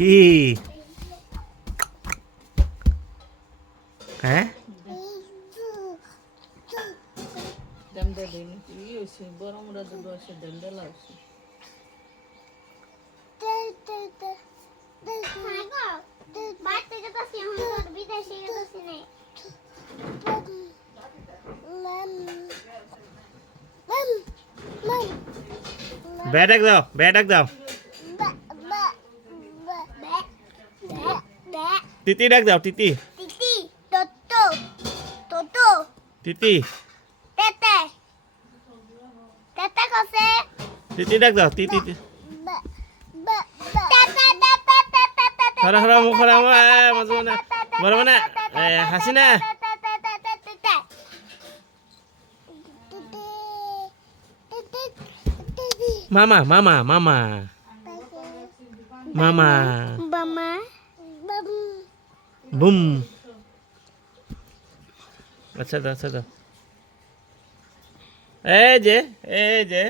কি হ্যাঁ Demde değil. Yiyorsun. Boram burada dolaşıyor. Demde lavuşuyor. ব্যাটাক দাও ব্যাটাক দাও তিতি ডাক দাও তিতি তিতি তিতি ডাক দাও তিতি হরা হরা মুখ হরা মাঝে মানে বড় মানে হাসি না মামা মামা মামা মামা বুম আচ্ছা দাও এই যে